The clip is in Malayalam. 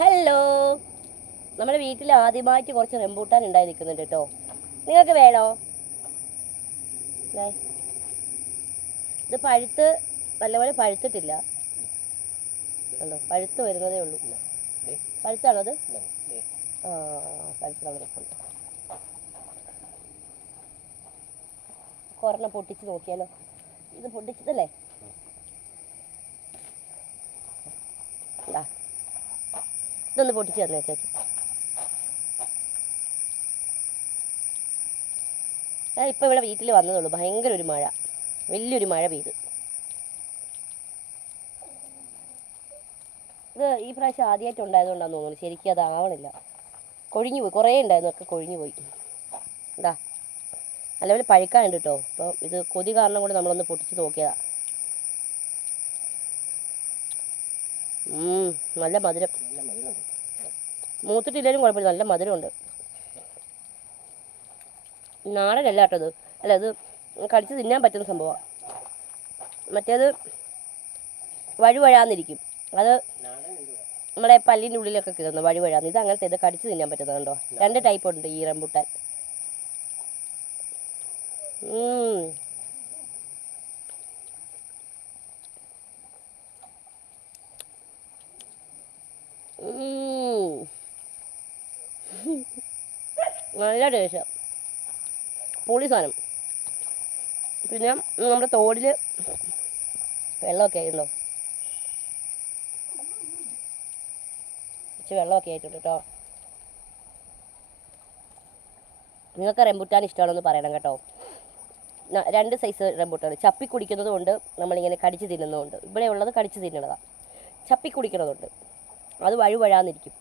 ഹലോ, നമ്മുടെ വീട്ടിൽ ആദ്യമായിട്ട് കുറച്ച് റംബൂട്ടാൻ ഉണ്ടായി നിൽക്കുന്നുണ്ട് കേട്ടോ. നിങ്ങൾക്ക് വേണോ? ഇത് പഴുത്ത് നല്ലപോലെ പഴുത്തിട്ടില്ല, ഉണ്ടോ? പഴുത്ത് വരുന്നതേ ഉള്ളൂ. പഴുത്താണോ അത്? ആ, പഴുത്ത് ഒരെണ്ണം പൊട്ടിച്ച് നോക്കിയാലോ? ഇത് പൊട്ടിച്ചതല്ലേ? ഇതൊന്ന് പൊട്ടിച്ച് തന്നെ ചേച്ചി. ഞാൻ ഇപ്പോൾ ഇവിടെ വീട്ടിൽ വന്നതുള്ളൂ. ഭയങ്കര ഒരു മഴ, വലിയൊരു മഴ പെയ്ത്. ഇത് ഈ പ്രാവശ്യം ആദ്യമായിട്ട് ഉണ്ടായതുകൊണ്ടാന്ന് തോന്നുന്നു. ശരിക്കും അതാവണില്ല, കൊഴിഞ്ഞു പോയി. കുറേ ഉണ്ടായിരുന്നു, ഒക്കെ കൊഴിഞ്ഞു പോയി. എന്താ നല്ലപോലെ പഴുക്കാനുണ്ട് കേട്ടോ. അപ്പോൾ ഇത് കൊതി കാരണം കൊണ്ട് നമ്മളൊന്ന് പൊട്ടിച്ച് നോക്കിയതാ. നല്ല മധുരം. മൂത്തിട്ടില്ലേലും കുഴപ്പമില്ല, നല്ല മധുരമുണ്ട്. നാടനല്ല കേട്ടോ ഇത്. അല്ല, ഇത് കടിച്ച് തിന്നാൻ പറ്റുന്ന സംഭവമാണ്. മറ്റേത് വഴുവഴാന്നിരിക്കും. അത് നമ്മുടെ പല്ലിൻ്റെ ഉള്ളിലൊക്കെ കയറുന്നു, വഴുവഴാന്ന്. ഇത് അങ്ങനത്തെ, ഇത് കടിച്ച് തിന്നാൻ പറ്റുന്നതുണ്ടോ? രണ്ട് ടൈപ്പ് ഉണ്ട് ഈ റംബൂട്ടാൻ. നല്ല ടേസ്റ്റ്, പൊളി സാധനം. പിന്നെ നമ്മുടെ തോടിൽ വെള്ളമൊക്കെ ആയിട്ടുണ്ടോ? കുറച്ച് വെള്ളമൊക്കെ ആയിട്ടുണ്ട് കേട്ടോ. നിങ്ങൾക്ക് റംബൂട്ടാൻ ഇഷ്ടമാണെന്ന് പറയണം കേട്ടോ. രണ്ട് സൈസ് റംബൂട്ടാൻ, ചപ്പി കുടിക്കുന്നതുകൊണ്ട് നമ്മളിങ്ങനെ കടിച്ച് തിന്നുന്നതുകൊണ്ട്. ഇവിടെ ഉള്ളത് കടിച്ച് തിന്നണതാണ്. ചപ്പി കുടിക്കണതുണ്ട്, അത് വഴുവഴാന്നിരിക്കും.